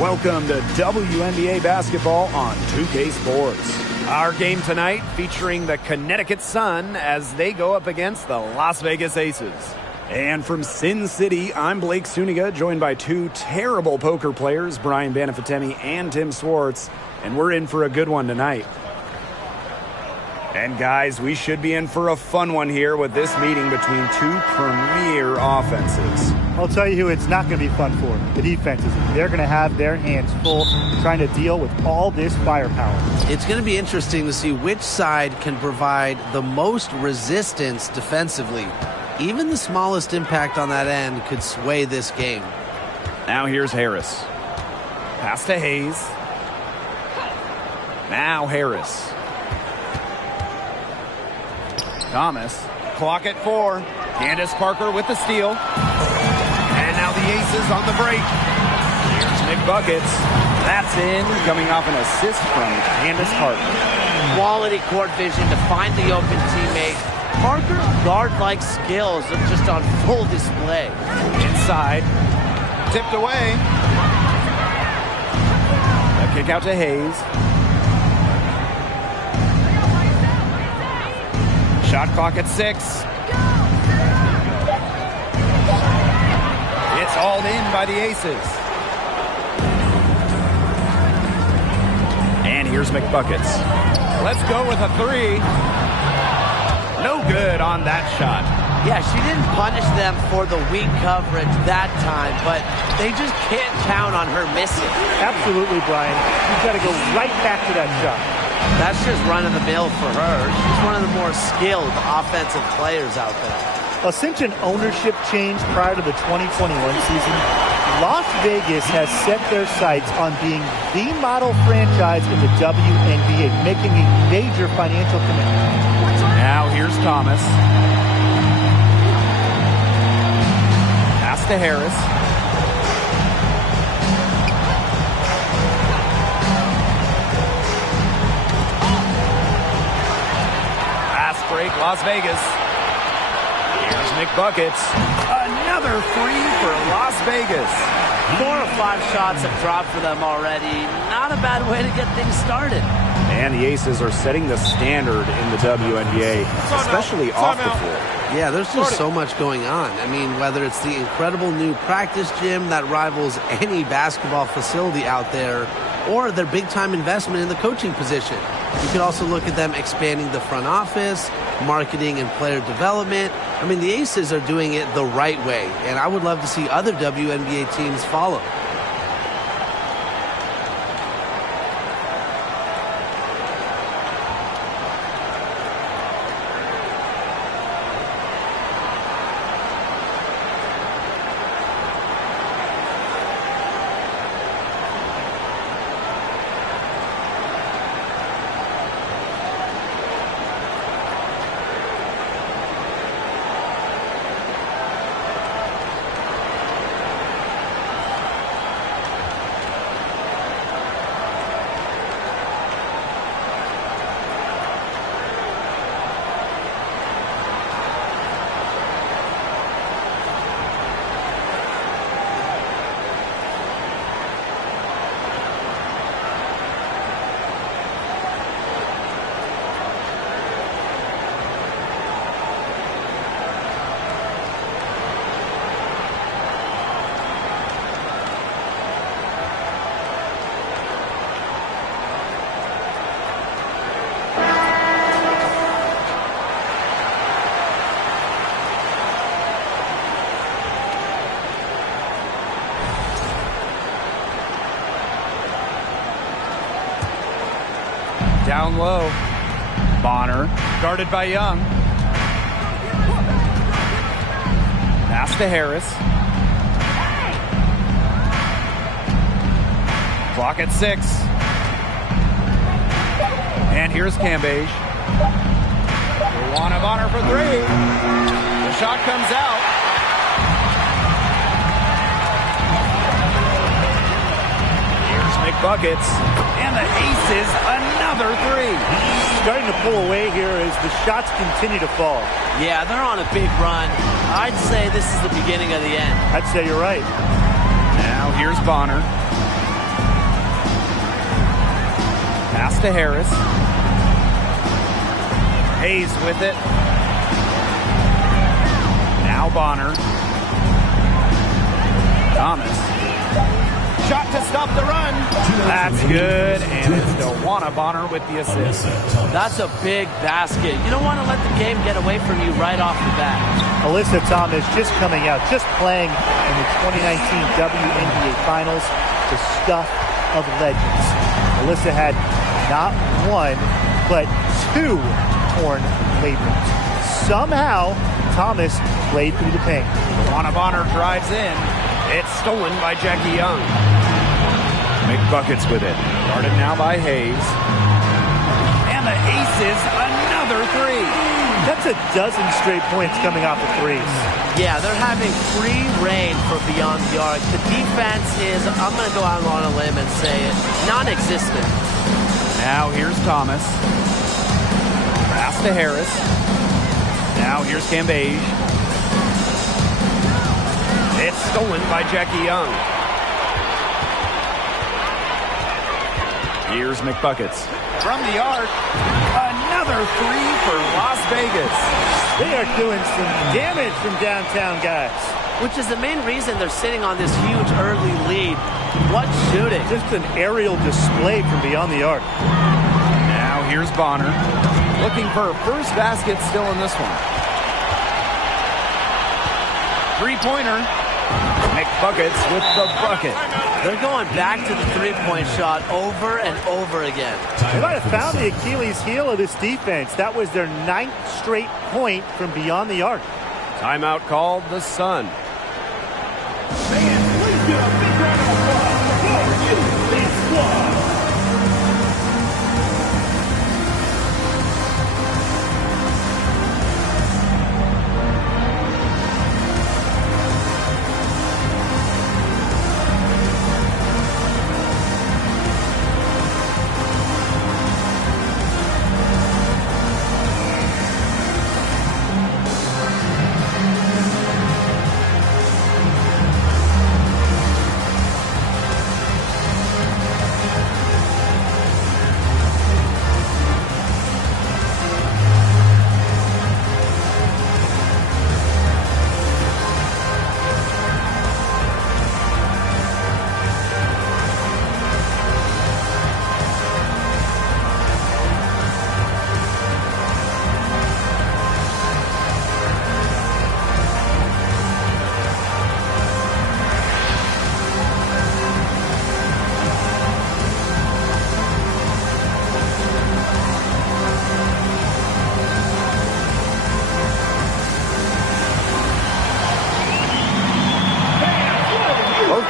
Welcome to WNBA basketball on 2K Sports. Our game tonight featuring the Connecticut Sun as they go up against the Las Vegas Aces. And from Sin City, I'm Blake Suniga, joined by two terrible poker players, Brian Banafitemi and Tim Swartz, and we're in for a good one tonight. And guys, we should be in for a fun one here with this meeting between two premier offenses. I'll tell you who it's not going to be fun for, the defenses. They're going to have their hands full trying to deal with all this firepower. It's going to be interesting to see which side can provide the most resistance defensively. Even the smallest impact on that end could sway this game. Now here's Harris. Pass to Hayes. Now Harris. Thomas. Clock at 4. Candace Parker with the steal. And now the Aces on the break. Here's McBuckets. That's in, coming off an assist from Candace Parker. Quality court vision to find the open teammate. Parker's guard-like skills are just on full display. Inside. Tipped away. A kick out to Hayes. Shot clock at 6. It's hauled in by the Aces. And here's McBuckets. Let's go with a 3. No good on that shot. Yeah, she didn't punish them for the weak coverage that time, but they just can't count on her missing. Absolutely, Brian. You've got to go right back to that shot. That's just run-of-the-mill for her. She's one of the more skilled offensive players out there. Since an ownership change prior to the 2021 season, Las Vegas has set their sights on being the model franchise in the WNBA, making a major financial commitment. Now here's Thomas. Pass to Harris. Break, Las Vegas. Here's McBuckets. Another 3 for Las Vegas. 4 or 5 shots have dropped for them already. Not a bad way to get things started. And the Aces are setting the standard in the WNBA, especially off the floor. Yeah, there's just so much going on. I mean, whether it's the incredible new practice gym that rivals any basketball facility out there, or their big-time investment in the coaching position. You could also look at them expanding the front office, marketing and player development. I mean, the Aces are doing it the right way, and I would love to see other WNBA teams follow. Down low. Bonner, guarded by Young. Pass to Harris. Clock at 6. And here's Cambage. Luana Bonner for 3. The shot comes out. Here's McBuckets. And the aces, another 3. Starting to pull away here as the shots continue to fall. Yeah, they're on a big run. I'd say this is the beginning of the end. I'd say you're right. Now here's Bonner. Pass to Harris. Hayes with it. Now Bonner. Thomas. Shot to stop the run. That's good, and it's Luana Bonner with the assist. That's a big basket. You don't want to let the game get away from you right off the bat. Alyssa Thomas just coming out, just playing in the 2019 WNBA Finals, the stuff of legends. Alyssa had not 1, but 2 torn labrums. Somehow, Thomas played through the pain. Luana Bonner drives in. It's stolen by Jackie Young. McBuckets with it. Guarded now by Hayes. And the aces, another 3. That's a dozen straight points coming off the threes. Yeah, they're having free reign for beyond the arc. The defense is, I'm going to go out on a limb and say it, non-existent. Now here's Thomas. Pass to Harris. Now here's Cambage. It's stolen by Jackie Young. Here's McBuckets. From the arc, another 3 for Las Vegas. They are doing some damage from downtown, guys. Which is the main reason they're sitting on this huge early lead. What shooting. Just an aerial display from beyond the arc. Now here's Bonner. Looking for a first basket still in this one. 3-pointer. McBuckets with the bucket. They're going back to the three-point shot over and over again. They might have found the Achilles heel of this defense. That was their 9th straight point from beyond the arc. Timeout called, the Sun. Fans, please give a big round of applause for this squad.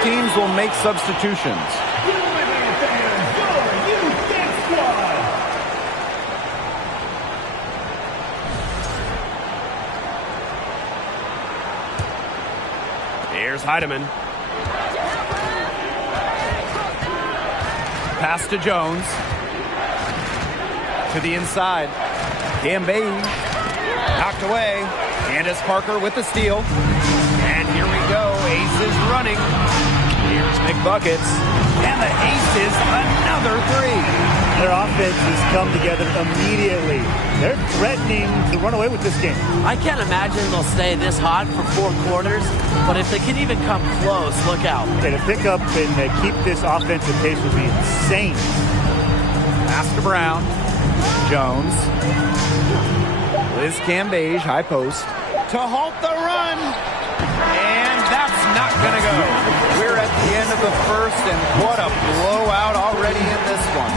Teams will make substitutions. Here's Heidemann. Pass to Jones. To the inside. Cambage. Knocked away. Candace Parker with the steal. And here we go. Aces running. Here's McBuckets. And the aces, another 3. Their offense has come together immediately. They're threatening to run away with this game. I can't imagine they'll stay this hot for 4 quarters, but if they can even come close, look out. Okay, to pick up and keep this offensive pace would be insane. Pass to Brown. Jones. Liz Cambage, high post. To halt the run. And that's not going to go. We're at the end of the first, and what a blowout already in this one.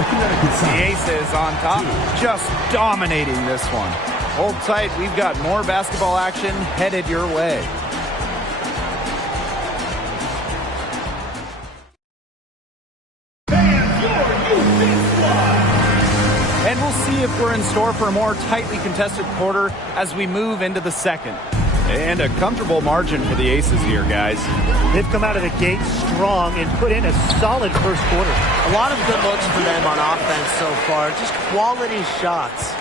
The Aces on top, just dominating this one. Hold tight, we've got more basketball action headed your way. And we'll see if we're in store for a more tightly contested quarter as we move into the second. And a comfortable margin for the Aces here, guys. They've come out of the gate strong and put in a solid first quarter. A lot of good looks for them on offense so far. Just quality shots.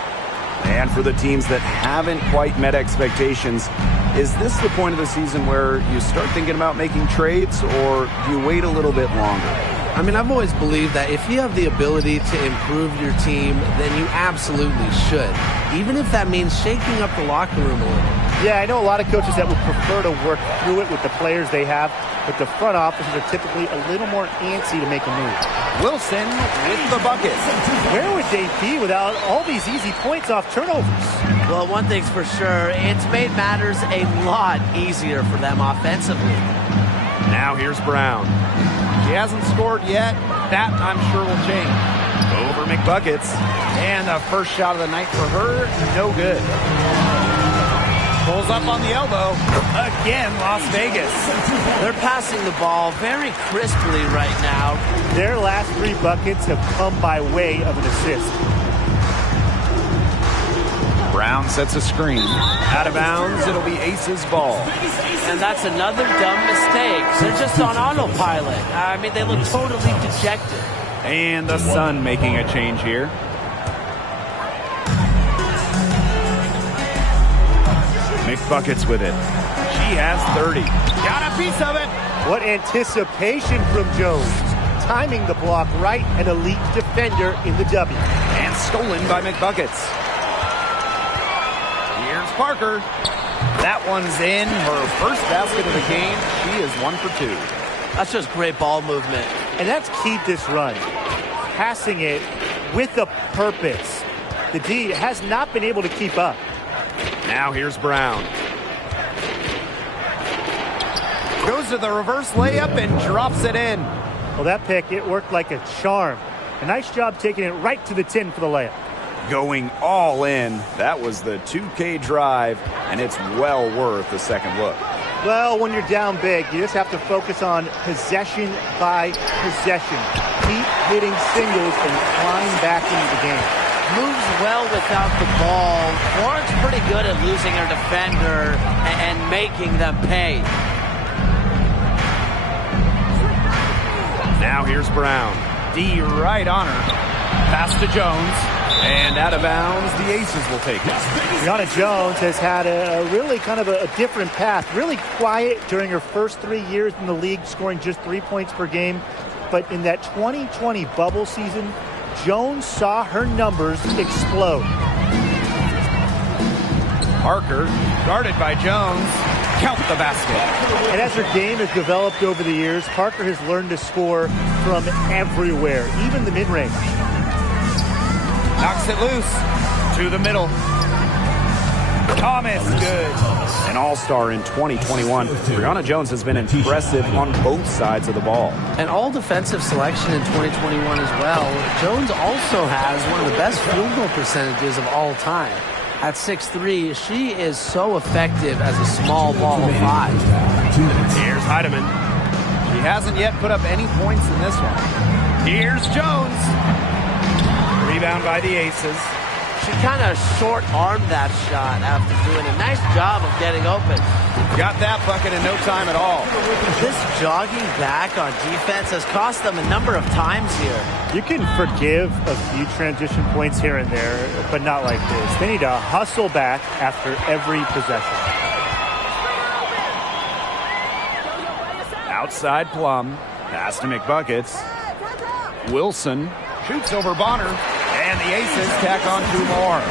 And for the teams that haven't quite met expectations, is this the point of the season where you start thinking about making trades, or do you wait a little bit longer? I mean, I've always believed that if you have the ability to improve your team, then you absolutely should, even if that means shaking up the locker room a little. Yeah, I know a lot of coaches that would prefer to work through it with the players they have, but the front offices are typically a little more antsy to make a move. Wilson with the bucket. Where would they be without all these easy points off turnovers? Well, one thing's for sure, it's made matters a lot easier for them offensively. Now here's Brown. She hasn't scored yet. That, I'm sure, will change. Over McBuckets. And the first shot of the night for her, no good. Pulls up on the elbow. Again, Las Vegas. They're passing the ball very crisply right now. Their last 3 buckets have come by way of an assist. Brown sets a screen. Out of bounds, it'll be Aces ball. And that's another dumb mistake. They're just on autopilot. I mean, they look totally dejected. And the Sun making a change here. McBuckets with it. She has 30. Got a piece of it. What anticipation from Jones. Timing the block right, an elite defender in the W. And stolen by McBuckets. Here's Parker. That one's in. Her first basket of the game. She is 1 for 2. That's just great ball movement. And that's key to this run. Passing it with a purpose. The D has not been able to keep up. Now here's Brown. Goes to the reverse layup and drops it in. Well, that pick, it worked like a charm. A nice job taking it right to the tin for the layup. Going all in. That was the 2K drive, and it's well worth a second look. Well, when you're down big, you just have to focus on possession by possession. Keep hitting singles and climb back into the game. Moves well without the ball. Warren's pretty good at losing her defender and making them pay. Now here's Brown. D right on her. Pass to Jones. And out of bounds, the Aces will take it. Brianna Jones has had a really kind of a different path. Really quiet during her first 3 years in the league, scoring just 3 points per game. But in that 2020 bubble season, Jones saw her numbers explode. Parker, guarded by Jones, count the basket. And as her game has developed over the years, Parker has learned to score from everywhere, even the mid-range. Knocks it loose to the middle. Thomas, good. An all-star in 2021. Brianna Jones has been impressive on both sides of the ball. An all-defensive selection in 2021 as well. Jones also has one of the best field goal percentages of all time. At 6'3", she is so effective as a small ball 5. Here's Heidemann. She hasn't yet put up any points in this one. Here's Jones. Rebound by the Aces. She kind of short-armed that shot after doing a nice job of getting open. Got that bucket in no time at all. This jogging back on defense has cost them a number of times here. You can forgive a few transition points here and there, but not like this. They need to hustle back after every possession. Outside Plum. Pass to McBuckets. Wilson shoots over Bonner. And the Aces tack on 2 more.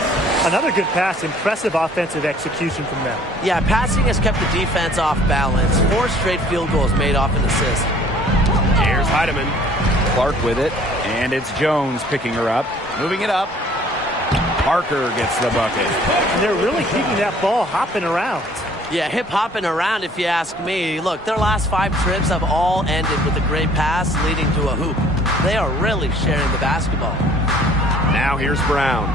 Another good pass. Impressive offensive execution from them. Yeah, passing has kept the defense off balance. 4 straight field goals made off an assist. Here's Heidemann. Clark with it. And it's Jones picking her up. Moving it up. Parker gets the bucket. And they're really keeping that ball hopping around. Yeah, hip-hopping around if you ask me. Look, their last 5 trips have all ended with a great pass leading to a hoop. They are really sharing the basketball. Now here's Brown.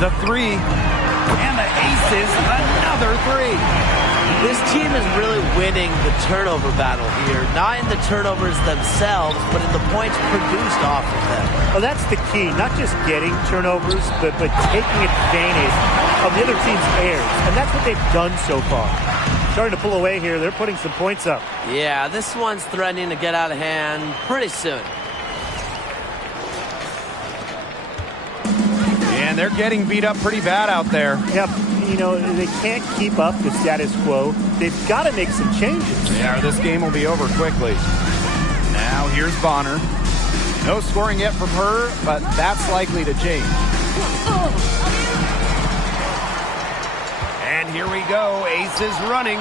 The 3. And the Aces, another 3. This team is really winning the turnover battle here. Not in the turnovers themselves, but in the points produced off of them. Well, that's the key. Not just getting turnovers, but taking advantage of the other team's errors. And that's what they've done so far. Starting to pull away here. They're putting some points up. Yeah, this one's threatening to get out of hand pretty soon. And they're getting beat up pretty bad out there. Yep. You know, they can't keep up the status quo. They've got to make some changes. Yeah, or this game will be over quickly. Now here's Bonner. No scoring yet from her, but that's likely to change. And here we go. Aces running.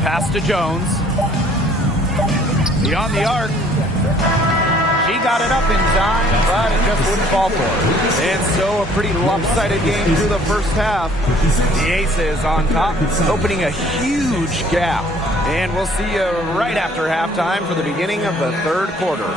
Pass to Jones. Beyond the arc. She got it up in time, but it just wouldn't fall for her. And so a pretty lopsided game through the first half. The Aces on top, opening a huge gap. And we'll see you right after halftime for the beginning of the third quarter.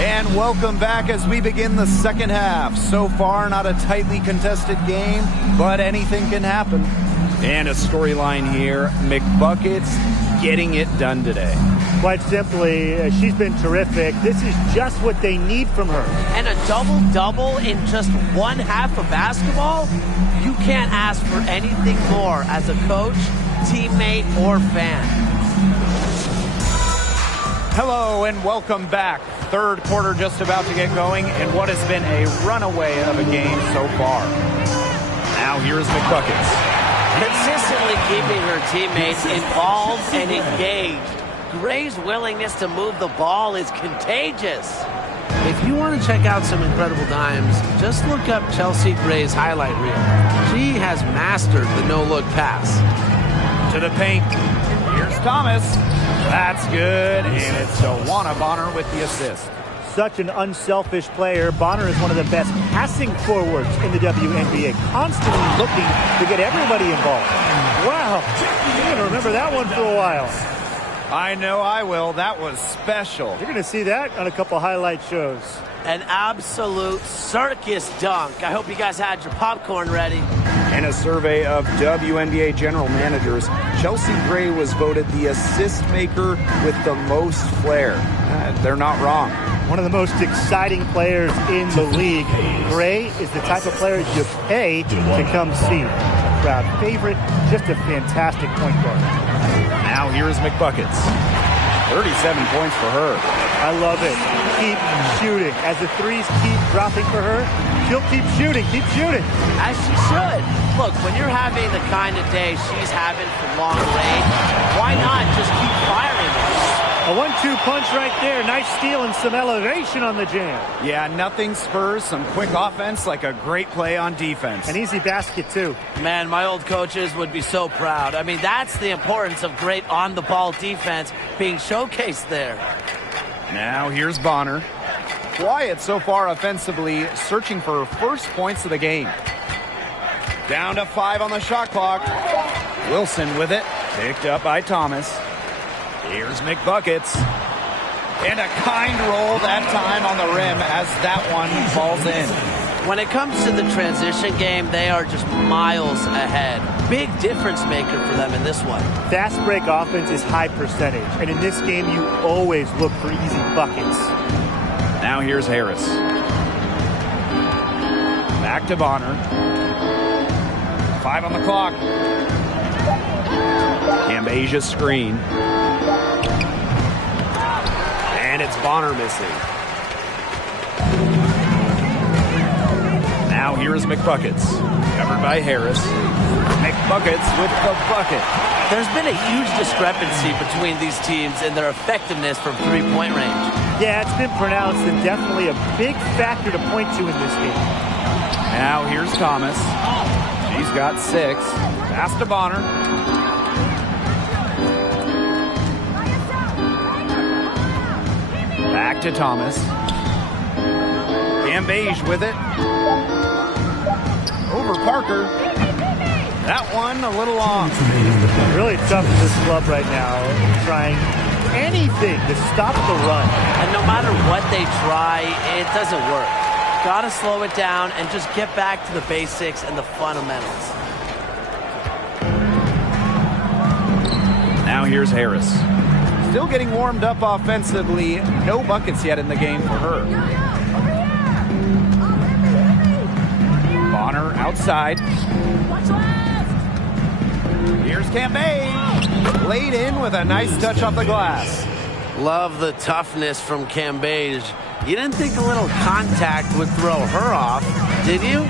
And welcome back as we begin the second half. So far, not a tightly contested game, but anything can happen. And a storyline here, McBuckets getting it done today. Quite simply, she's been terrific. This is just what they need from her. And a double-double in just one half of basketball? You can't ask for anything more as a coach, teammate, or fan. Hello and welcome back. Third quarter just about to get going in what has been a runaway of a game so far. Now here's McBuckets. Consistently keeping her teammates involved and engaged. Gray's willingness to move the ball is contagious. If you want to check out some incredible dimes, just look up Chelsea Gray's highlight reel. She has mastered the no-look pass. To the paint. Here's Thomas. That's good, and it's Joanna Bonner with the assist. Such an unselfish player. Bonner is one of the best passing forwards in the WNBA, constantly looking to get everybody involved. Wow, you're going to remember that one for a while. I know I will. That was special. You're going to see that on a couple highlight shows. An absolute circus dunk. I hope you guys had your popcorn ready. In a survey of WNBA general managers, Chelsea Gray was voted the assist maker with the most flair. They're not wrong. One of the most exciting players in the league. Gray is the type of player you pay to come see. A crowd favorite, just a fantastic point guard. Now here's McBuckets. 37 points for her. I love it. Keep shooting. As the threes keep dropping for her, she'll keep shooting. Keep shooting. As she should. Look, when you're having the kind of day she's having from long range, why not just keep firing it? A 1-2 punch right there. Nice steal and some elevation on the jam. Yeah, nothing spurs some quick offense like a great play on defense. An easy basket, too. Man, my old coaches would be so proud. I mean, that's the importance of great on-the-ball defense being showcased there. Now here's Bonner. Quiet so far offensively, searching for her first points of the game. Down to 5 on the shot clock. Wilson with it. Picked up by Thomas. Here's McBuckets. And a kind roll that time on the rim as that one falls in. When it comes to the transition game, they are just miles ahead. big difference maker for them in this one. Fast break offense is high percentage, and in this game, you always look for easy buckets. Now here's Harris. Back to Bonner. 5 on the clock. Cambasia screen. And it's Bonner missing. Now here is McBuckets. Covered by Harris. McBuckets with the bucket. There's been a huge discrepancy between these teams in their effectiveness from three-point range. Yeah, it's been pronounced and definitely a big factor to point to in this game. Now here's Thomas. She's got 6. Pass to Bonner. Back to Thomas. Cambasia with it. Over Parker. That one a little long. Really tough for this club right now, trying anything to stop the run. And no matter what they try, it doesn't work. Got to slow it down and just get back to the basics and the fundamentals. Now here's Harris. Still getting warmed up offensively. No buckets yet in the game for her. Bonner outside. Here's Cambasia. Laid in with a nice touch off the glass. Love the toughness from Cambasia. You didn't think a little contact would throw her off, did you?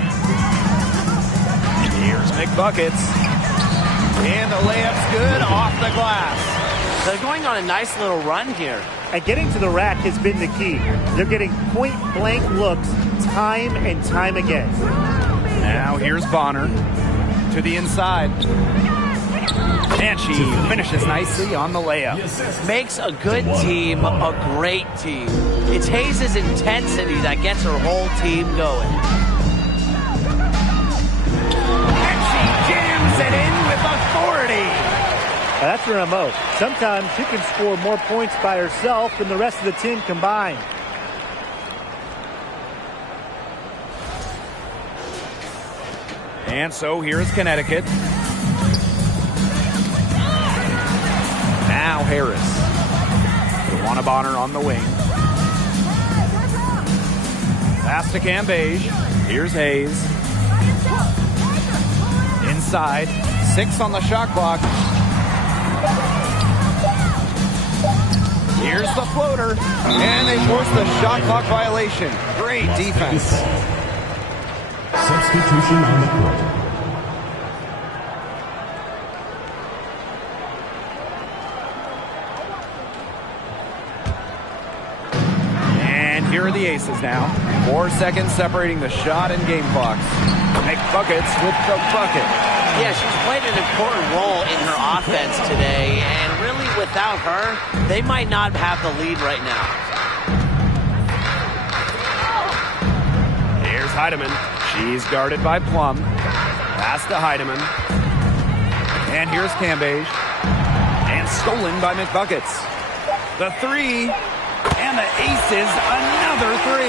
Here's McBuckets. And the layup's good off the glass. They're going on a nice little run here. And getting to the rack has been the key. They're getting point-blank looks time and time again. Now here's Bonner to the inside. And she finishes nicely on the layup. Makes a good team a great team. It's Hayes' intensity that gets her whole team going. And she jams it in with authority. Now that's her MO. Sometimes she can score more points by herself than the rest of the team combined. And so here's Connecticut. Now Harris. Luana Bonner on the wing. Pass to Cambasia. Here's Hayes. Inside. 6 on the shot clock. Here's the floater. And they force the shot clock violation. Great defense. Substitution on the court. And here are the Aces now. 4 seconds separating the shot and game clocks. McBuckets with the bucket. Yeah, she's played an important role in her offense today, and really without her, they might not have the lead right now. Here's Heidemann. She's guarded by Plum. Pass to Heidemann. And here's Cambasia. And stolen by McBuckets. The 3. And the Aces, another 3.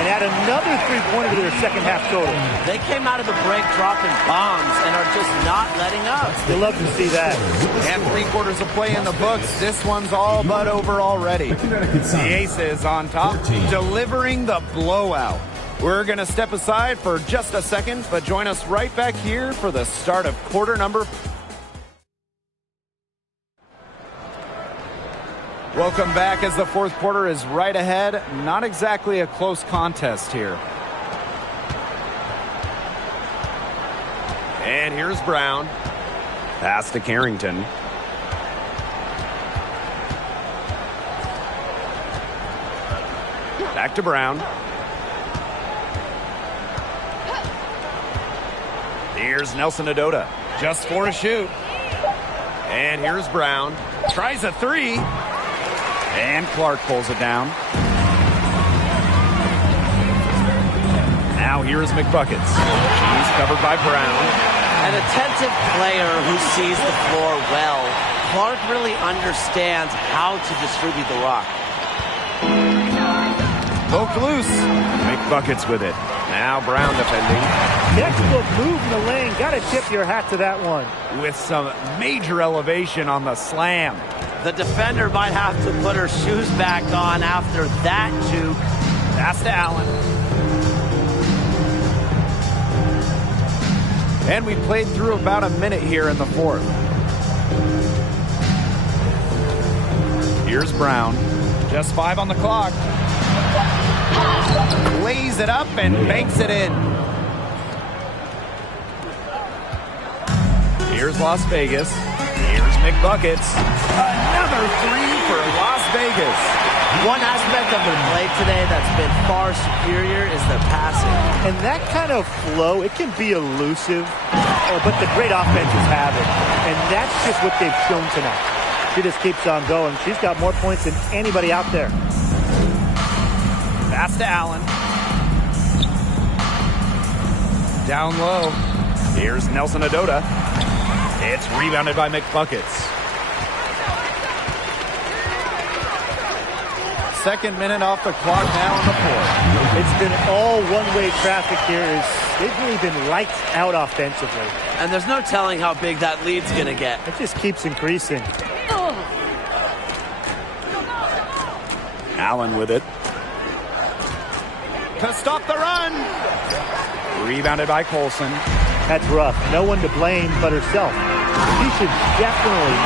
And add another three-pointer to their second half total. They came out of the break dropping bombs and are just not letting up. They love to see that. And 3/4 of play in the books. This one's all but over already. The Aces on top, delivering the blowout. We're going to step aside for just a second, but join us right back here for the start of quarter number. Welcome back as the fourth quarter is right ahead. Not exactly a close contest here. And here's Brown. Pass to Carrington. Back to Brown. Here's Nelson Adota. Just 4 to shoot. And here's Brown. Tries a 3. And Clark pulls it down. Now here is McBuckets. She's covered by Brown. An attentive player who sees the floor well. Clark really understands how to distribute the rock. Poked loose. McBuckets with it. Now Brown defending. Textbook move in the lane. Got to tip your hat to that one. With some major elevation on the slam. The defender might have to put her shoes back on after that juke. Pass to Allen. And we played through about a minute here in the fourth. Here's Brown. Just 5 on the clock. Lays it up and banks it in. Here's Las Vegas. Here's McBuckets. Another 3 for Las Vegas. One aspect of their play today that's been far superior is their passing. And that kind of flow, it can be elusive, but the great offenses have it. And that's just what they've shown tonight. She just keeps on going. She's got more points than anybody out there. Pass to Allen. Down low. Here's Nelson Adota. It's rebounded by McBuckets. Second minute off the clock now on the fourth. It's been all one-way traffic here. They've really been lights out offensively. And there's no telling how big that lead's going to get. It just keeps increasing. Allen with it. To stop the run. Rebounded by Colson. That's rough. No one to blame but herself. She should definitely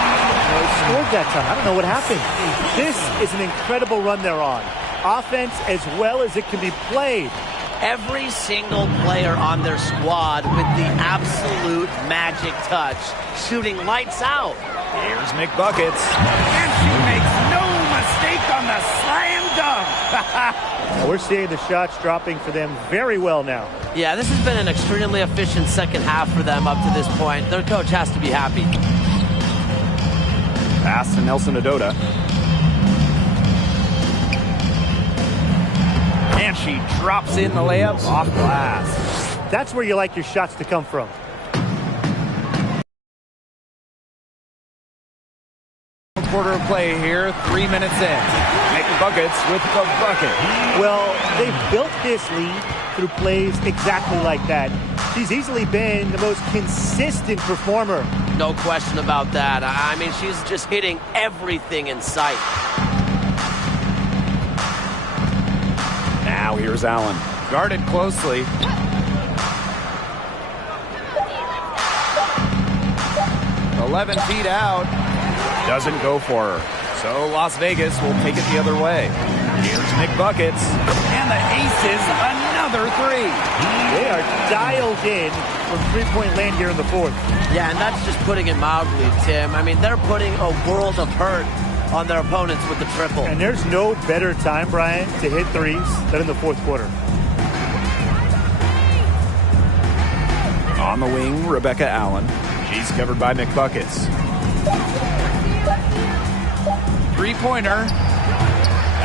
have scored that time. I don't know what happened. This is an incredible run they're on. Offense as well as it can be played. Every single player on their squad with the absolute magic touch, shooting lights out. Here's McBuckets. And she makes no mistake on the slam dunk. We're seeing the shots dropping for them very well now. Yeah, this has been an extremely efficient second half for them up to this point. Their coach has to be happy. Pass to Nelson Adota. And she drops in the layup off glass. That's where you like your shots to come from. Quarter of play here, 3 minutes in. McBuckets with the bucket. Well, they've built this lead through plays exactly like that. She's easily been the most consistent performer. No question about that. I mean, she's just hitting everything in sight. Now here's Allen. Guarded closely. 11 feet out. Doesn't go for her. So Las Vegas will take it the other way. Here's McBuckets. And the Aces, another 3. They are dialed in from three-point land here in the fourth. Yeah, and that's just putting it mildly, Tim. I mean, they're putting a world of hurt on their opponents with the triple. And there's no better time, Brian, to hit threes than in the fourth quarter. On the wing, Rebecca Allen. She's covered by McBuckets. Three-pointer.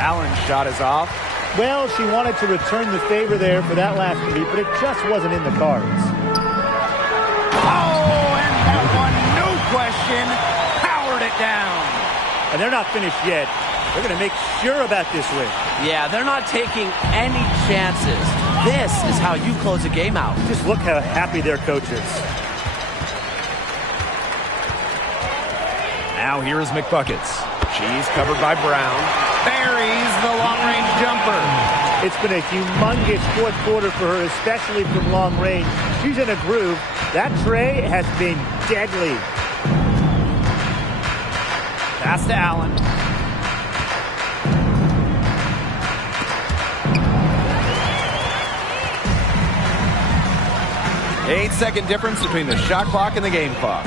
Allen's shot is off. Well, she wanted to return the favor there for that last three, but it just wasn't in the cards. Oh, and that one, no question, powered it down. And they're not finished yet. They're going to make sure about this win. Yeah, they're not taking any chances. This is how you close a game out. Just look how happy their coach is. Now here's McBuckets. She's covered by Brown. Buries the long-range jumper. It's been a humongous fourth quarter for her, especially from long range. She's in a groove. That tray has been deadly. Pass to Allen. Eight-second difference between the shot clock and the game clock.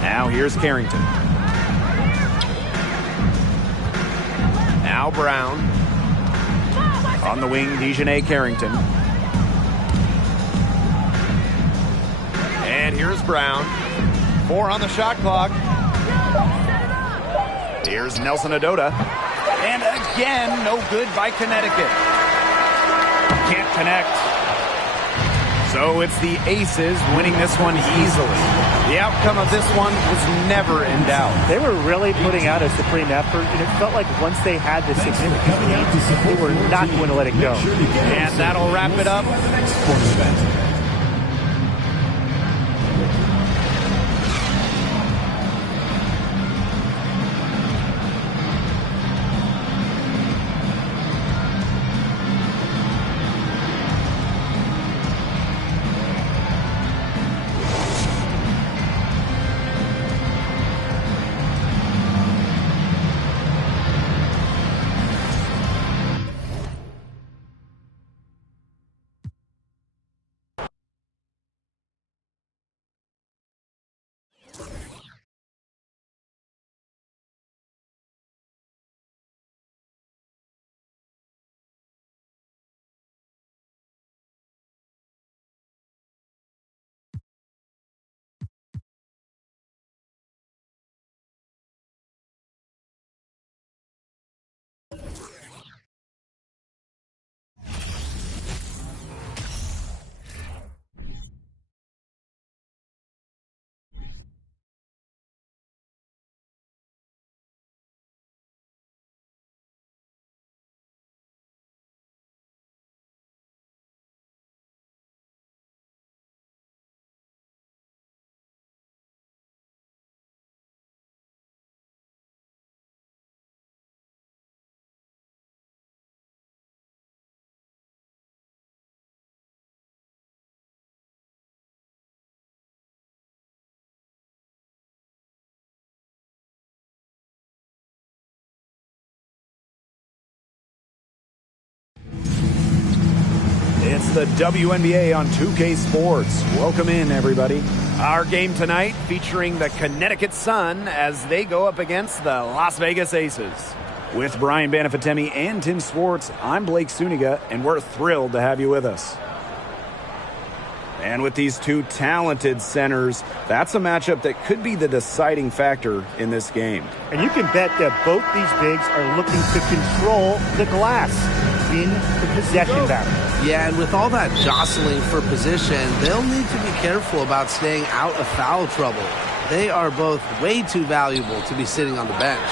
Now here's Carrington. Now Brown. On the wing, Dejanay Carrington. And here's Brown. 4 on the shot clock. Here's Nelson Adota. And again, no good by Connecticut. Can't connect. So it's the Aces winning this one easily. The outcome of this one was never in doubt. They were really putting out a supreme effort, and it felt like once they had the significant lead, they were not going to let it go. And that'll wrap it up. It's the WNBA on 2K Sports. Welcome in, everybody. Our game tonight featuring the Connecticut Sun as they go up against the Las Vegas Aces. With Brian Banafitemi and Tim Swartz, I'm Blake Suniga, and we're thrilled to have you with us. And with these two talented centers, that's a matchup that could be the deciding factor in this game. And you can bet that both these bigs are looking to control the glass in the possession battle. Yeah, and with all that jostling for position, they'll need to be careful about staying out of foul trouble. They are both way too valuable to be sitting on the bench.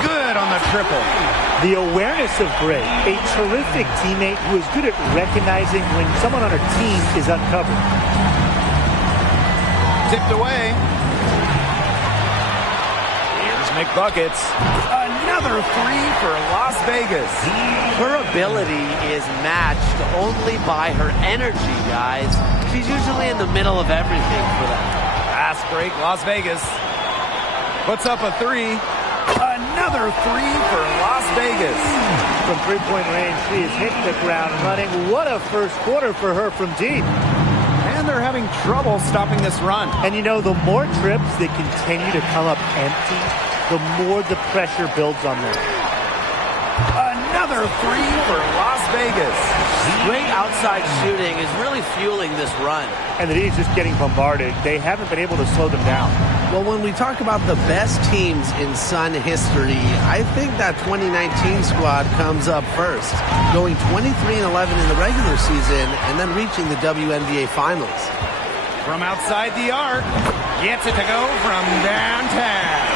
Good on the triple. The awareness of Gray, a terrific teammate who is good at recognizing when someone on her team is uncovered. Tipped away. Here's McBuckets. Another three for Las Vegas. Her ability is matched only by her energy, guys. She's usually in the middle of everything for them. Fast break, Las Vegas. Puts up a three. Another three for Las Vegas. From three-point range, she has hit the ground running. What a first quarter for her from deep. And they're having trouble stopping this run. And you know, the more trips that continue to come up empty, the more the pressure builds on them. Another three for Las Vegas. Great outside shooting is really fueling this run. And the D is just getting bombarded. They haven't been able to slow them down. Well, when we talk about the best teams in Sun history, I think that 2019 squad comes up first, going 23-11 in the regular season and then reaching the WNBA Finals. From outside the arc, gets it to go from downtown.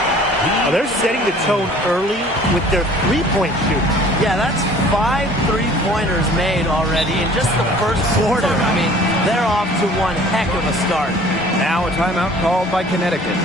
They're setting the tone early with their three-point shooting. Yeah, that's 5 3-pointers made already in just the first quarter. I mean, they're off to one heck of a start. Now a timeout called by Connecticut.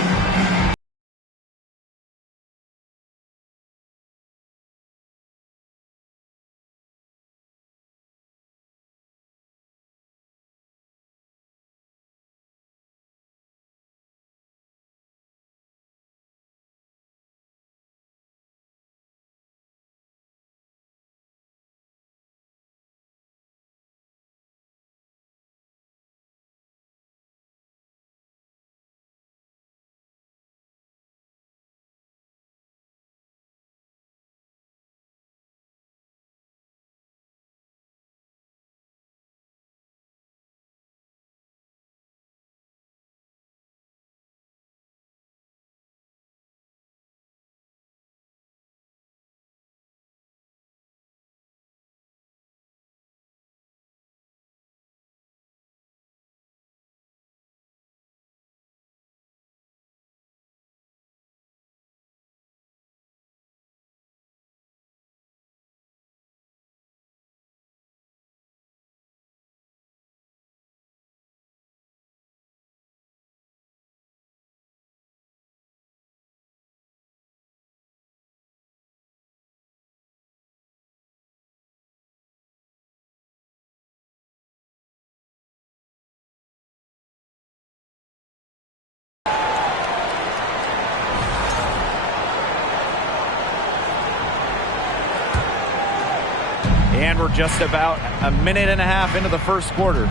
And we're just about a minute and a half into the first quarter.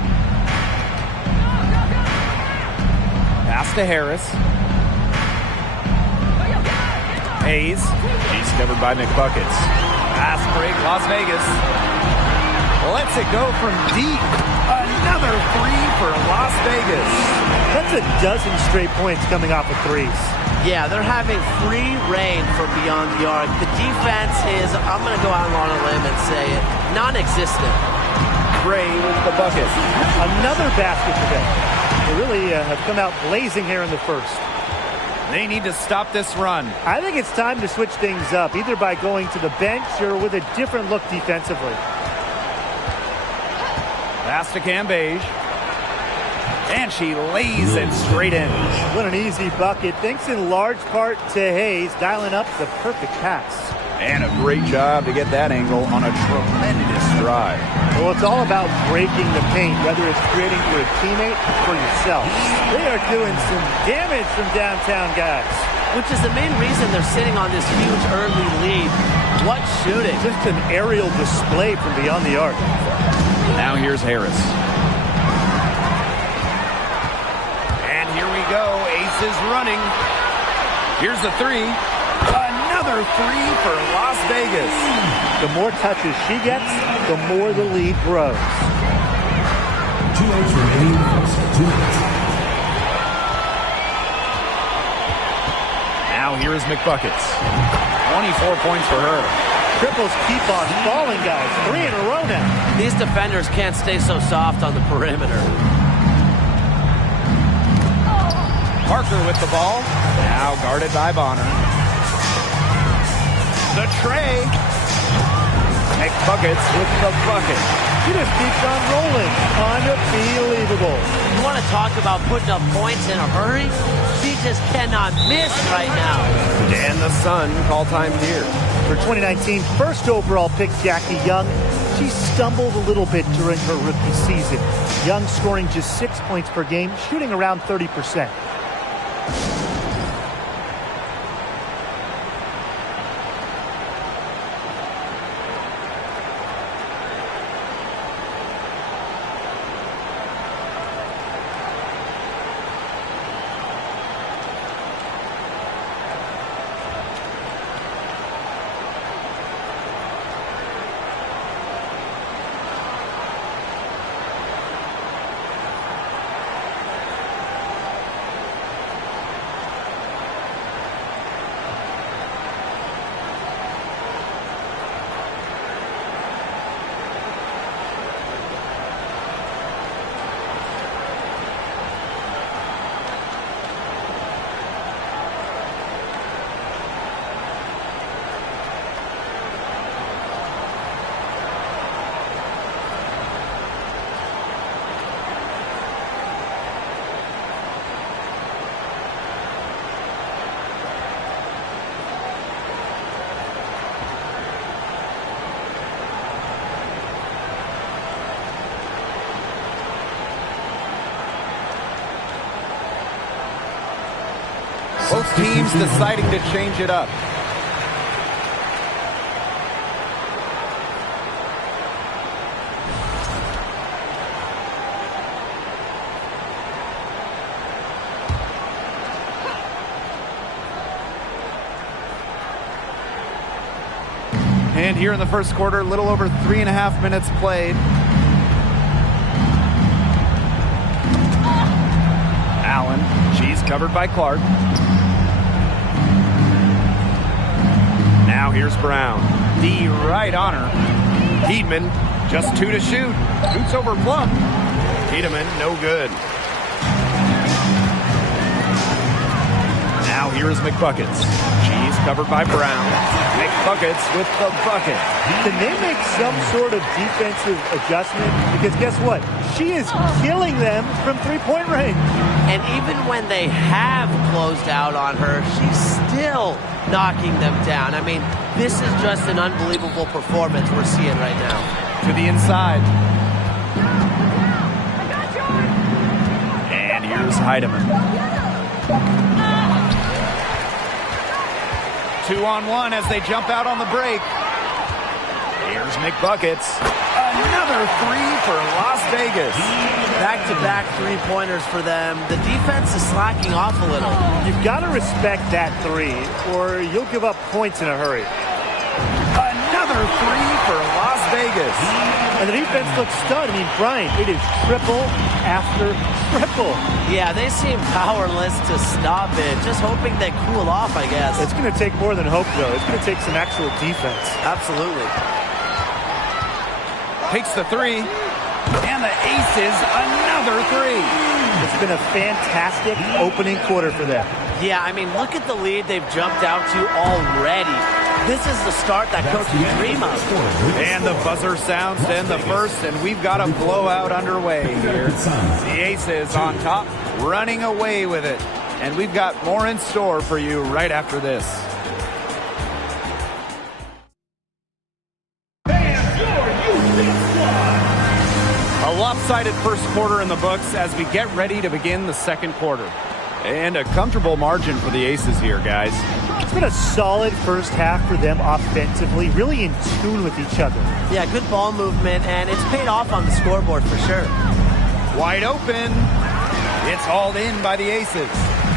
Pass to Harris. Hayes. She's covered by McBuckets. Pass break, Las Vegas. Lets it go from deep. Another three for Las Vegas. That's a dozen straight points coming off of threes. Yeah, they're having free reign from beyond the arc. The defense is, I'm going to go out on a limb and say it, non-existent. Gray with the bucket. Another basket for them. They really have come out blazing here in the first. They need to stop this run. I think it's time to switch things up, either by going to the bench or with a different look defensively. Pass to Cambage. And she lays it straight in. What an easy bucket. Thanks in large part to Hayes dialing up the perfect pass. And a great job to get that angle on a tremendous drive. Well, it's all about breaking the paint, whether it's creating for a teammate or for yourself. They are doing some damage from downtown guys. Which is the main reason they're sitting on this huge early lead. What shooting. Just an aerial display from beyond the arc. Now here's Harris. And here we go. Aces running. Here's the three. Another three for Las Vegas. The more touches she gets, the more the lead grows. 2 minutes remaining. 2 minutes. Now here is McBuckets. 24 points for her. Triples keep on falling, guys. 3 in a row now. These defenders can't stay so soft on the perimeter. Parker with the ball. Now guarded by Bonner. The tray. McBuckets with the bucket. She just keeps on rolling. Unbelievable. You want to talk about putting up points in a hurry? She just cannot miss right now. And the Sun call time here. For 2019 first overall pick, Jackie Young. She stumbled a little bit during her rookie season. Young scoring just 6 points per game, shooting around 30%. Both teams deciding to change it up. And here in the first quarter, a little over 3.5 minutes played. Allen, she's covered by Clark. Now here's Brown. D right on her. Heedman, just 2 to shoot. Shoots over Plum. Tiedemann, no good. Now here is McBuckets. She's covered by Brown. McBuckets with the bucket. Can they make some sort of defensive adjustment? Because guess what? She is killing them from three-point range. And even when they have closed out on her, she's still knocking them down. I mean, this is just an unbelievable performance we're seeing right now. To the inside. And here's Heidemann. 2-on-1 as they jump out on the break. Here's McBuckets. Another three for Las Vegas. Back-to-back three-pointers for them. The defense is slacking off a little. You've got to respect that three, or you'll give up points in a hurry. Another three for Las Vegas. And the defense looks stunned. I mean, Brian, it is triple after triple. Yeah, they seem powerless to stop it. Just hoping they cool off, I guess. It's going to take more than hope, though. It's going to take some actual defense. Absolutely. Takes the three. And the Aces, another three. It's been a fantastic opening quarter for them. Yeah, I mean, look at the lead they've jumped out to already. This is the start that coach would dream of. And the buzzer sounds to end the first, and we've got a blowout underway here. The Aces on top, running away with it. And we've got more in store for you right after this. A lopsided first quarter in the books as we get ready to begin the second quarter. And a comfortable margin for the Aces here, guys. It's been a solid first half for them offensively, really in tune with each other. Yeah, good ball movement, and it's paid off on the scoreboard for sure. Wide open. It's hauled in by the Aces.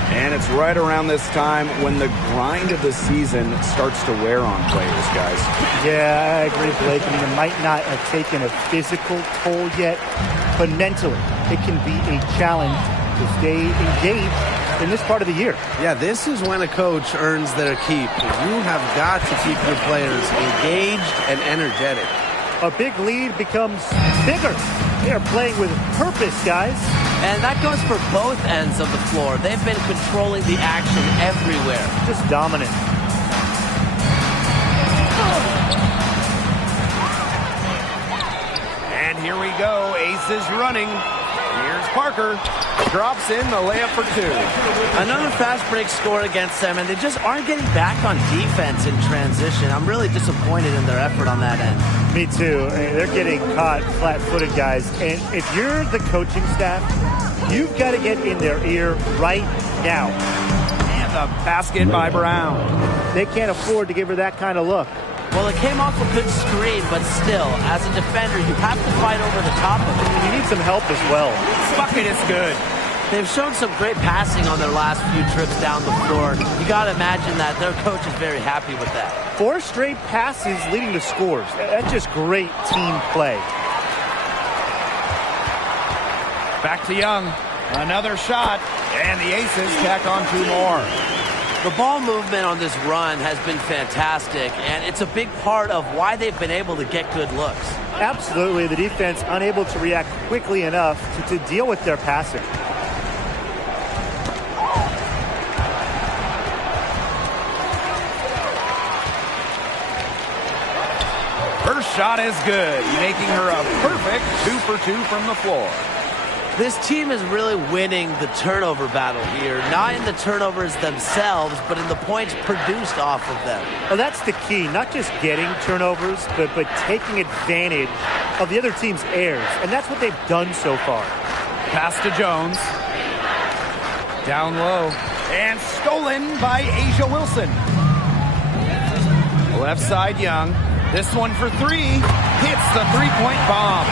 And it's right around this time when the grind of the season starts to wear on players, guys. Yeah, I agree, Blake. I mean, it might not have taken a physical toll yet, but mentally, it can be a challenge to stay engaged in this part of the year. Yeah, this is when a coach earns their keep. You have got to keep your players engaged and energetic. A big lead becomes bigger. They are playing with purpose, guys. And that goes for both ends of the floor. They've been controlling the action everywhere. Just dominant. And here we go. Aces running. Here's Parker. Drops in the layup for two. Another fast break score against them, and they just aren't getting back on defense in transition. I'm really disappointed in their effort on that end. Me too. I mean, they're getting caught flat-footed, guys. And if you're the coaching staff, you've got to get in their ear right now. And the basket by Brown. They can't afford to give her that kind of look. Well, it came off a good screen, but still, as a defender, you have to fight over the top of it. You need some help as well. Bucket is good. They've shown some great passing on their last few trips down the floor. You got to imagine that their coach is very happy with that. 4 straight passes leading to scores. That's just great team play. Back to Young. Another shot. And the Aces tack on 2 more. The ball movement on this run has been fantastic, and it's a big part of why they've been able to get good looks. Absolutely. The defense unable to react quickly enough to deal with their passing. Her shot is good, making her a perfect 2 for 2 from the floor. This team is really winning the turnover battle here, not in the turnovers themselves, but in the points produced off of them. Well, that's the key, not just getting turnovers, but taking advantage of the other team's errors, and that's what they've done so far. Pass to Jones. Down low. And stolen by Asia Wilson. Left side, Young. This one for 3. Hits the three-point bomb.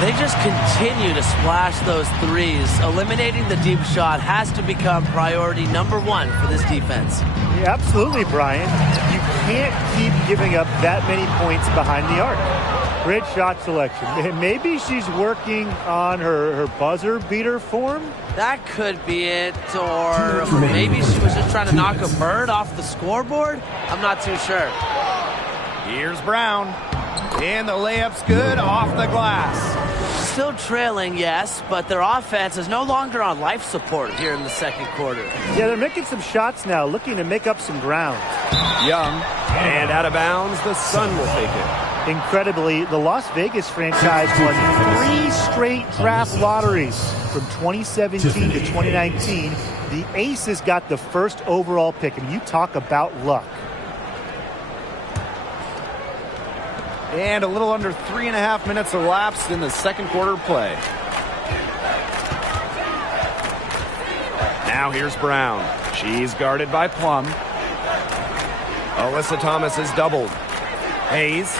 They just continue to splash those threes. Eliminating the deep shot has to become priority number 1 for this defense. Yeah, absolutely, Brian. You can't keep giving up that many points behind the arc. Great shot selection. Maybe she's working on her buzzer beater form? That could be it, or maybe she was just trying to knock a bird off the scoreboard. I'm not too sure. Here's Brown. And the layup's good off the glass. Still trailing, yes, but their offense is no longer on life support here in the second quarter. Yeah, they're making some shots now, looking to make up some ground. Young. And out of bounds, the Sun will take it. Incredibly, the Las Vegas franchise won 3 straight draft lotteries from 2017 to 2019. The Aces got the first overall pick, and you talk about luck. And a little under 3.5 minutes elapsed in the second quarter play. Now here's Brown. She's guarded by Plum. Alyssa Thomas is doubled. Hayes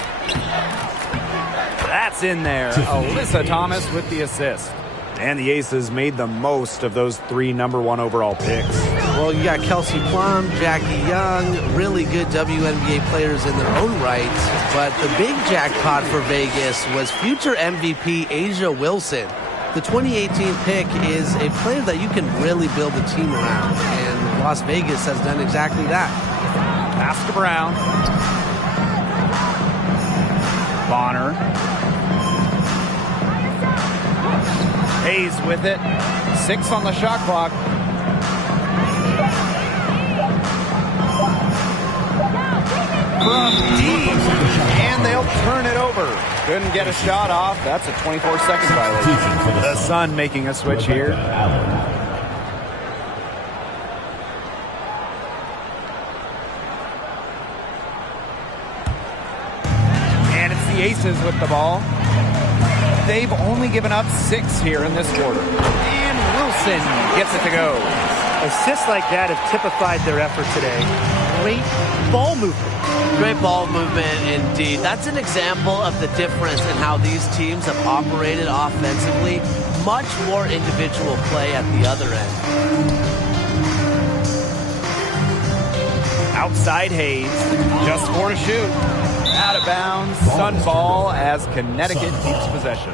That's in there. Alyssa Thomas with the assist. And the Aces made the most of those 3 #1 overall picks. Well, you got Kelsey Plum, Jackie Young, really good WNBA players in their own right. But the big jackpot for Vegas was future MVP Asia Wilson. The 2018 pick is a player that you can really build a team around. And Las Vegas has done exactly that. Pass to Brown. Bonner. Hayes with it. 6 on the shot clock. From deep. And they'll turn it over. Couldn't get a shot off. That's a 24-second violation. The Sun making a switch here. And it's the Aces with the ball. They've only given up 6 here in this quarter. And Wilson gets it to go. Assists like that have typified their effort today. Great ball movement. Great ball movement indeed. That's an example of the difference in how these teams have operated offensively. Much more individual play at the other end. Outside Hayes. Just 4 to shoot. Out of bounds. Sun ball as Connecticut keeps possession.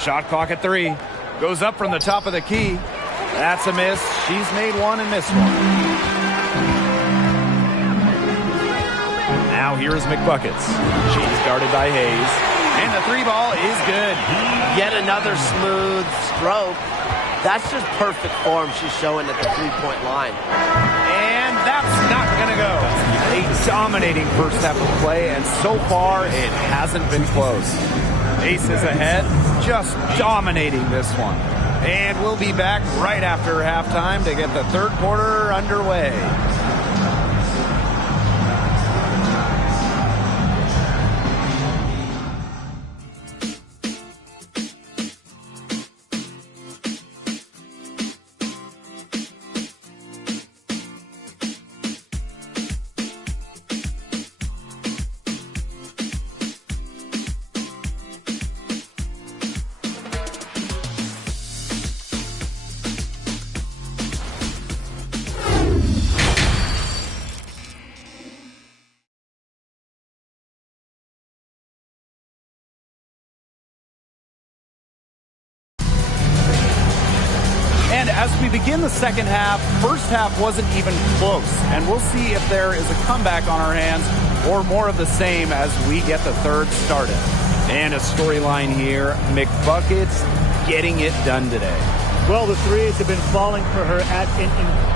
Shot clock at 3. Goes up from the top of the key. That's a miss. She's made 1 and missed 1. Now here is McBuckets. She's guarded by Hayes. And the 3 ball is good. Yet another smooth stroke. That's just perfect form she's showing at the 3-point line. And that's not going to go. A dominating first half of play, and so far it hasn't been close. Aces ahead, just dominating this one. And we'll be back right after halftime to get the third quarter underway. And as we begin the second half, first half wasn't even close. And we'll see if there is a comeback on our hands or more of the same as we get the third started. And a storyline here, McBuckets getting it done today. Well, the threes have been falling for her at an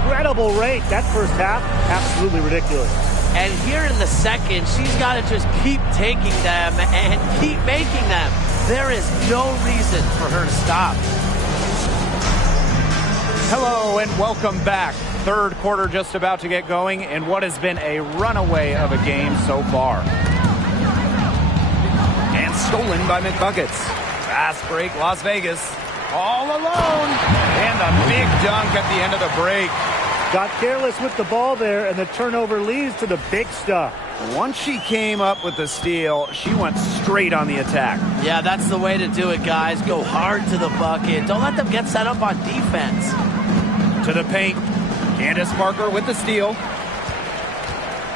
incredible rate. That first half, absolutely ridiculous. And here in the second, she's got to just keep taking them and keep making them. There is no reason for her to stop. Hello and welcome back. Third quarter just about to get going in what has been a runaway of a game so far. And stolen by McBuckets. Fast break, Las Vegas. All alone. And the big dunk at the end of the break. Got careless with the ball there, and the turnover leads to the big stuff. Once she came up with the steal, she went straight on the attack. Yeah, that's the way to do it, guys. Go hard to the bucket. Don't let them get set up on defense. To the paint. Candace Parker with the steal.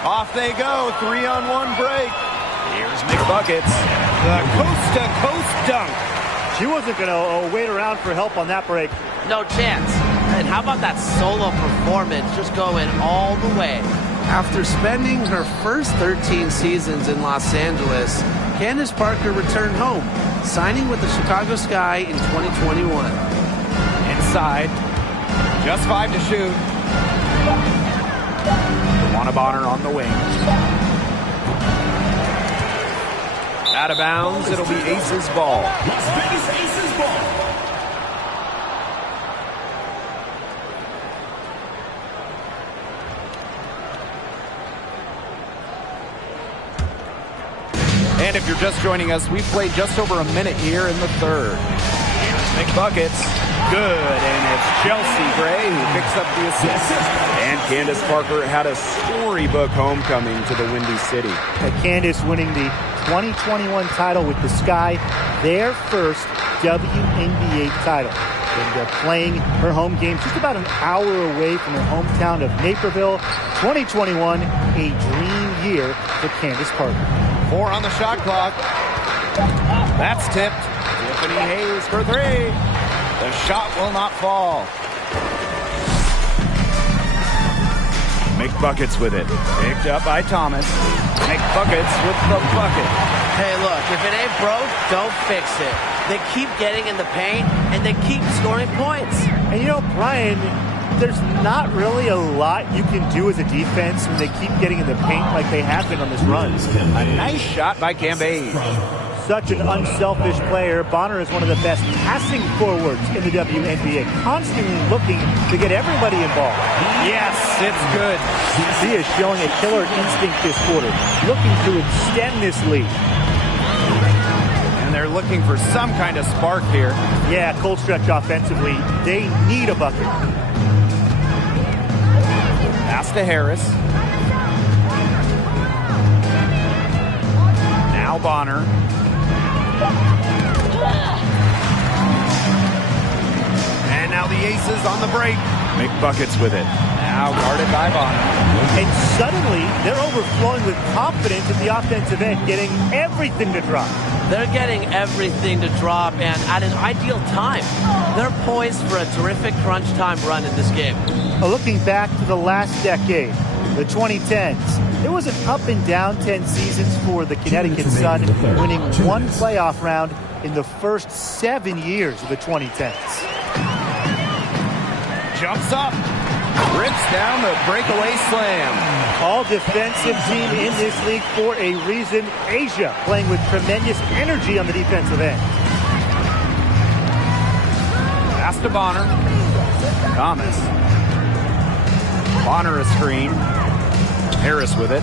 Off they go. 3-on-1 break. Here's McBuckets. The coast-to-coast dunk. She wasn't going to wait around for help on that break. No chance. And how about that solo performance, just going all the way? After spending her first 13 seasons in Los Angeles, Candace Parker returned home, signing with the Chicago Sky in 2021. Inside. Just 5 to shoot. Juana Bonner on the wing. Out of bounds, it'll be Aces ball. Las Vegas Aces ball. And if you're just joining us, we've played just over a minute here in the third. McBuckets, good, and it's Chelsea Gray who picks up the assist. And Candace Parker had a storybook homecoming to the Windy City. Candace winning the 2021 title with the Sky, their first WNBA title. And playing her home game just about an hour away from her hometown of Naperville. 2021, a dream year for Candace Parker. 4 on the shot clock. That's tipped. Tiffany Hayes for 3. The shot will not fall. McBuckets with it. Picked up by Thomas. McBuckets with the bucket. Hey, look, if it ain't broke, don't fix it. They keep getting in the paint, and they keep scoring points. And you know, Brian, there's not really a lot you can do as a defense when they keep getting in the paint like they have been on this run. A nice shot by Cambage. Such an unselfish player. Bonner is one of the best passing forwards in the WNBA, constantly looking to get everybody involved. Yes, it's good. She is showing a killer instinct this quarter, looking to extend this lead. And they're looking for some kind of spark here. Yeah, cold stretch offensively. They need a bucket. Pass to Harris. Now Bonner. And now the Aces on the break. McBuckets with it. Now guarded by Bonner. And suddenly, they're overflowing with confidence at the offensive end, getting everything to drop. They're getting everything to drop, and at an ideal time. They're poised for a terrific crunch time run in this game. Looking back to the last decade, the 2010s, it was an up and down 10 seasons for the Connecticut Sun, winning one playoff round in the first 7 years of the 2010s. Jumps up. Rips down the breakaway slam. All defensive team in this league for a reason. Asia playing with tremendous energy on the defensive end. Pass to Bonner. Thomas. Bonner a screen. Harris with it.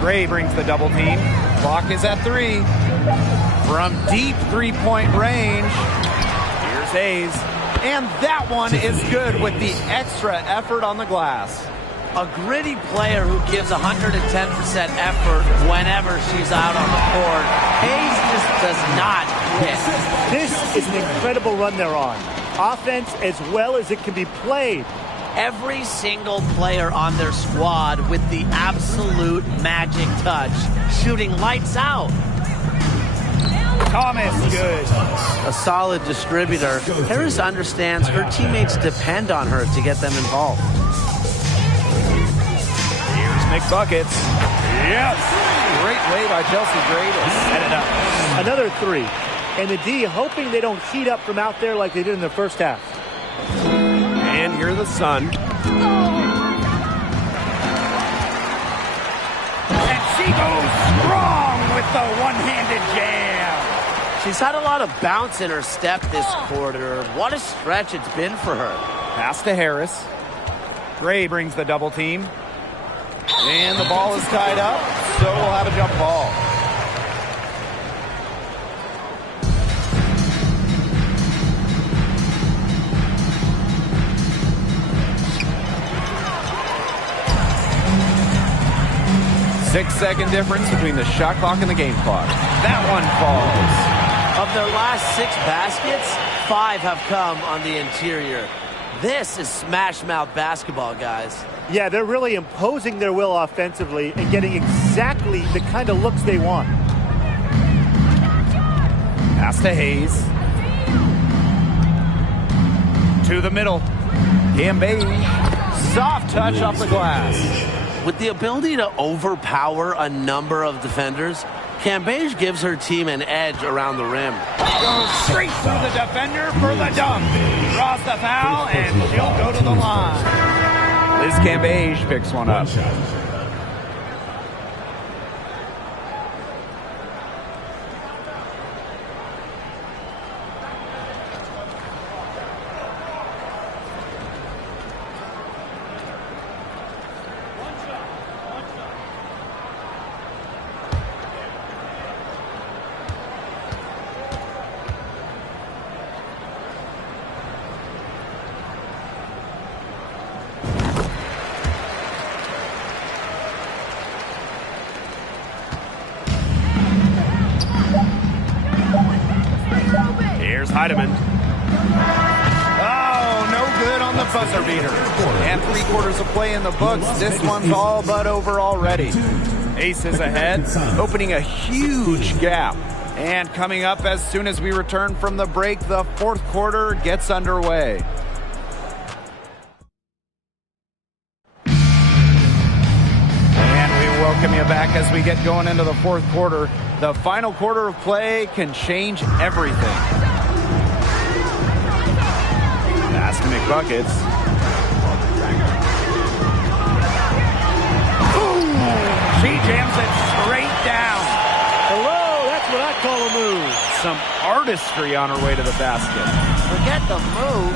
Gray brings the double team. Clock is at 3. From deep three-point range, here's Hayes. And that one is good with the extra effort on the glass. A gritty player who gives 110% effort whenever she's out on the court. Hayes just does not quit. This is an incredible run they're on. Offense as well as it can be played. Every single player on their squad with the absolute magic touch, shooting lights out. Thomas, good. A solid distributor. Harris understands her teammates depend on her to get them involved. Here's McBuckets. Yes! Great play by Chelsea Gray to set it up. Another 3. And the D hoping they don't heat up from out there like they did in the first half. And here the Sun. And she goes strong with the one-handed jam. She's had a lot of bounce in her step this quarter. What a stretch it's been for her. Pass to Harris. Gray brings the double team. And the ball is tied up, so we'll have a jump ball. Six-second difference between the shot clock and the game clock. That one falls. Of their last 6 baskets, 5 have come on the interior. This is smash mouth basketball, guys. Yeah, they're really imposing their will offensively and getting exactly the kind of looks they want. Pass to Hayes. To the middle. Cambage. Soft touch off the glass. With the ability to overpower a number of defenders, Cambage gives her team an edge around the rim. Goes straight through the defender for the dunk. Draws the foul, and she'll go to the line. Liz Cambage picks one up. Here's Heidemann. Oh, no good on the buzzer beater. And 3/4 of play in the books. This one's all but over already. Aces ahead, opening a huge gap. And coming up as soon as we return from the break, the 4th quarter gets underway. And we welcome you back as we get going into the 4th quarter. The final quarter of play can change everything. Pass to McBuckets. Boom! She jams it straight down. Hello, that's what I call a move. Some artistry on her way to the basket. Forget the move.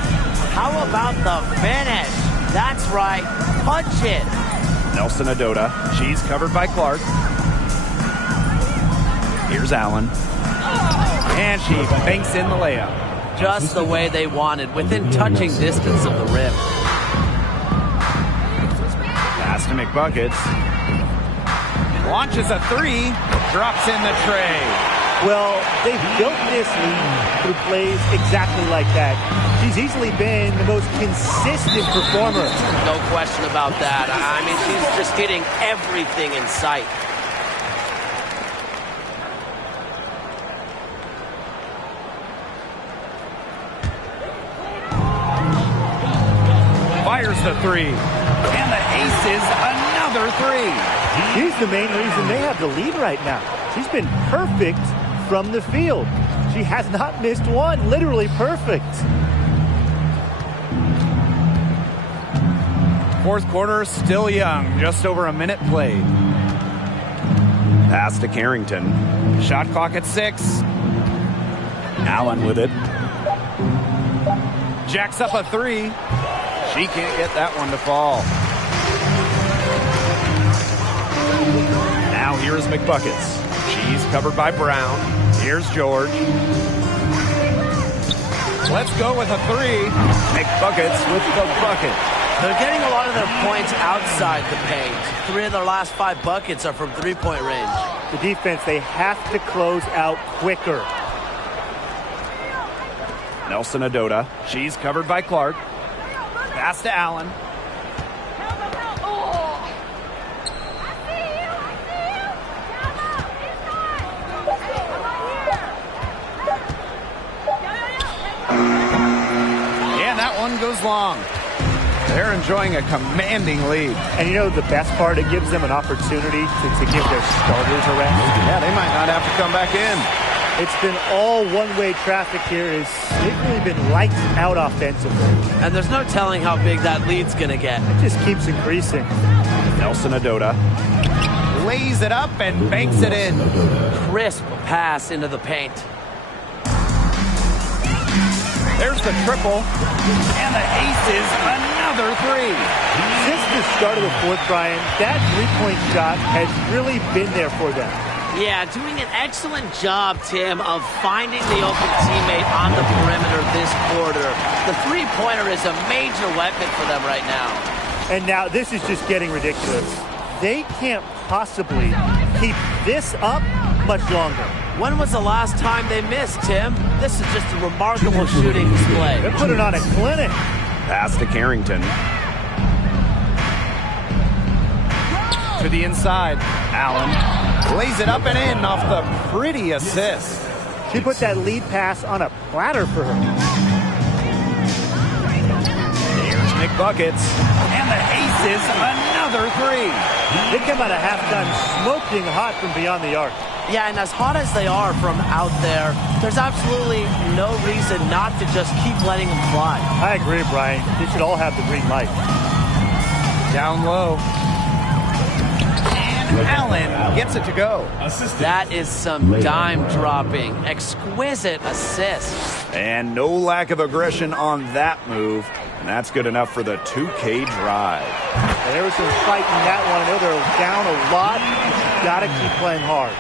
How about the finish? That's right. Punch it. Nelson Adota. She's covered by Clark. Here's Allen. And she banks in the layup. Just the way they wanted, within touching distance of the rim. Pass to McBuckets. Launches a 3. Drops in the tray. Well, they've built this lead through plays exactly like that. She's easily been the most consistent performer. No question about that. I mean, she's just hitting everything in sight. Fires the 3. And the Aces another 3. He's the main reason they have the lead right now. She's been perfect from the field. She has not missed one. Literally perfect. 4th quarter still young. Just over a minute played. Pass to Carrington. Shot clock at 6. Allen with it. Jacks up a 3. She can't get that one to fall. Now here's McBuckets. She's covered by Brown. Here's George. Let's go with a 3. McBuckets with the bucket. They're getting a lot of their points outside the paint. 3 of their last 5 buckets are from three-point range. The defense, they have to close out quicker. Nelson Adota. She's covered by Clark. Pass to Allen. And that one goes long. They're enjoying a commanding lead. And you know the best part? It gives them an opportunity to give their starters a rest. Yeah, they might not have to come back in. It's been all one-way traffic here. They've really been lights out offensively. And there's no telling how big that lead's going to get. It just keeps increasing. Nelson Adota lays it up and banks it in. Crisp pass into the paint. There's the triple. And the Aces another 3. Since the start of the 4th, Brian, that three-point shot has really been there for them. Yeah, doing an excellent job, Tim, of finding the open teammate on the perimeter this quarter. The three-pointer is a major weapon for them right now. And now this is just getting ridiculous. They can't possibly keep this up much longer. When was the last time they missed, Tim? This is just a remarkable shooting display. They're putting on a clinic. Pass to Carrington. To the inside. Allen lays it up and in off the pretty assist. She put that lead pass on a platter for her. Here's McBuckets. And the Aces another 3. They come out of halftime smoking hot from beyond the arc. Yeah, and as hot as they are from out there, there's absolutely no reason not to just keep letting them fly. I agree, Brian. They should all have the green light. Down low. And Allen gets it to go. That is some dime-dropping, exquisite assist. And no lack of aggression on that move. And that's good enough for the 2K drive. There was some fight in that one. I know they're down a lot. You got to keep playing hard.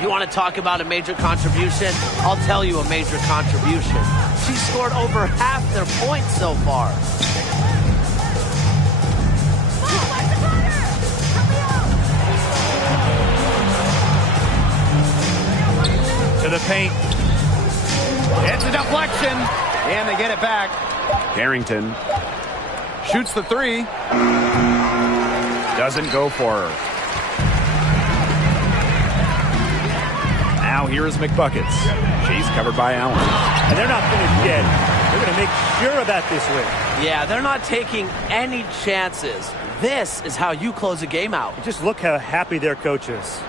You want to talk about a major contribution? I'll tell you a major contribution. She scored over half their points so far. To the paint. Heads it deflection, and they get it back. Carrington shoots the three. Doesn't go for her. Now here is McBuckets. She's covered by Allen. And they're not finished yet. They're going to make sure about this win. Yeah, they're not taking any chances. This is how you close a game out. Just look how happy their coach is.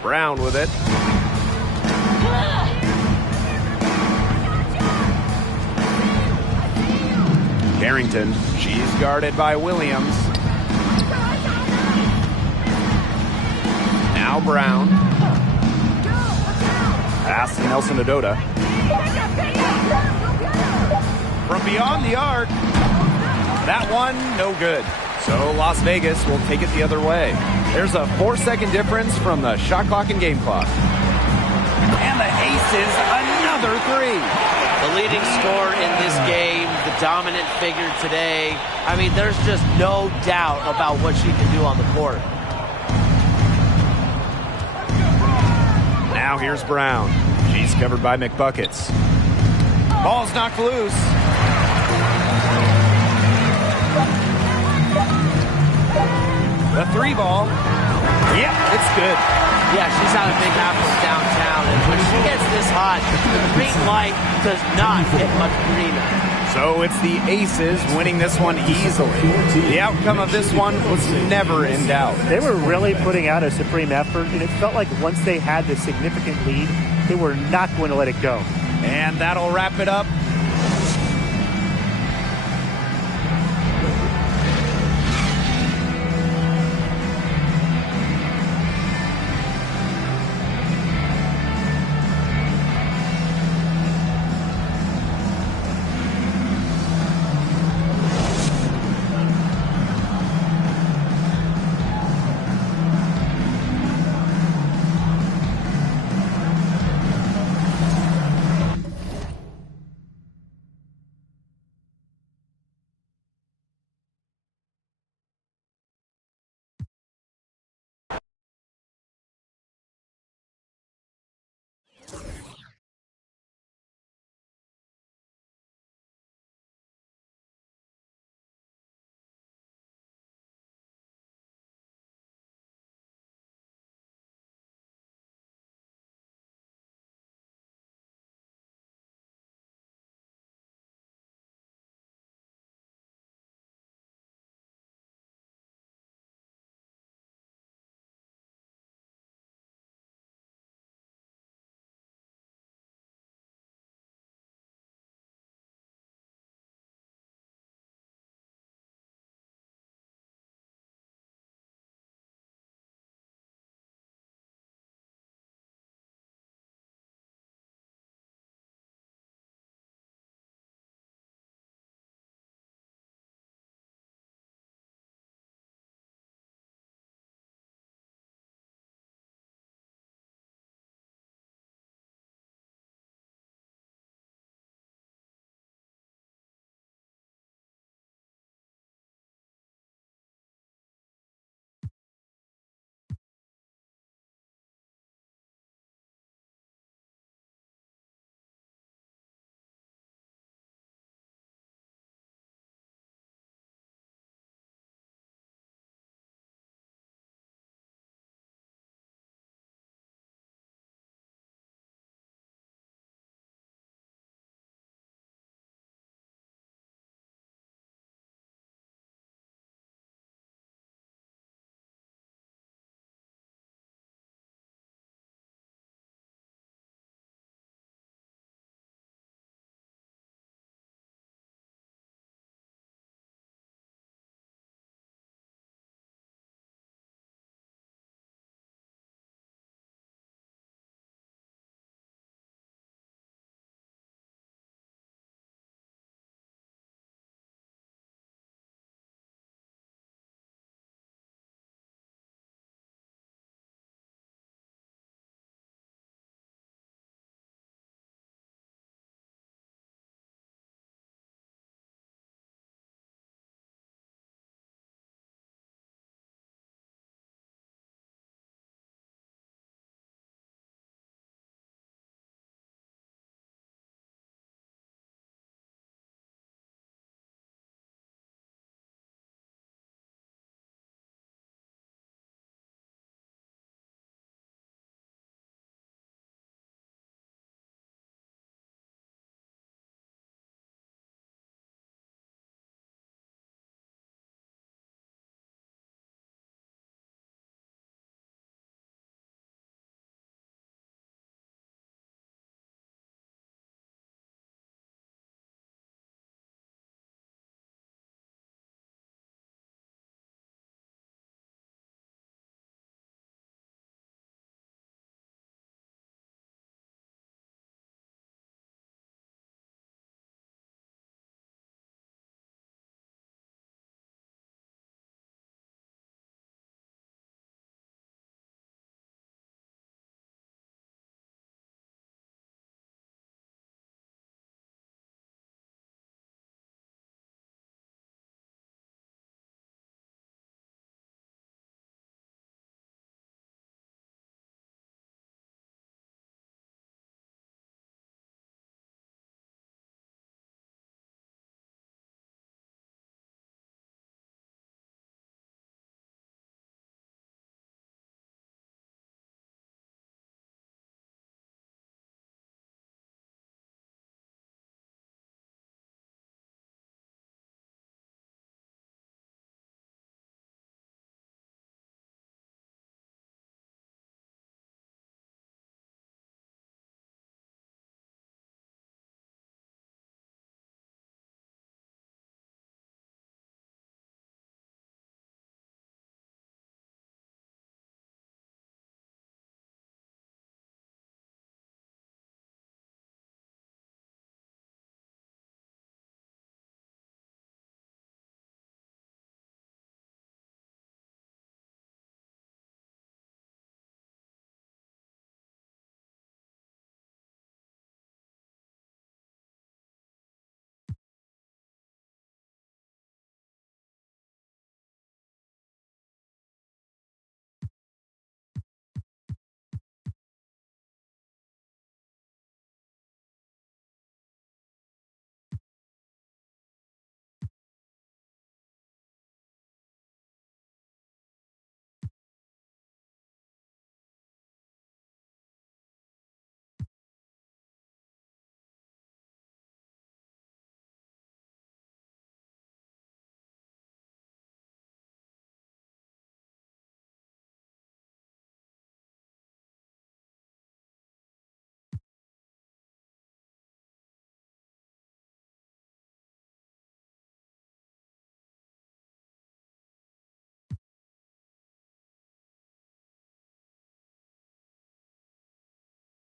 Brown with it. Carrington, she's guarded by Williams. Now Brown. Pass to Nelson Adota. From beyond the arc. That one, no good. So Las Vegas will take it the other way. There's a 4-second difference from the shot clock and game clock. And the Aces, another three. The leading scorer in this game, the dominant figure today. I mean, there's just no doubt about what she can do on the court. Now here's Brown. She's covered by McBuckets. Ball's knocked loose. The three ball. Yep, it's good. Yeah, she's out of Big Apple downtown, and when she gets this hot, the green light does not get much greener. So it's the Aces winning this one easily. The outcome of this one was never in doubt. They were really putting out a supreme effort, and it felt like once they had this significant lead, they were not going to let it go. And that'll wrap it up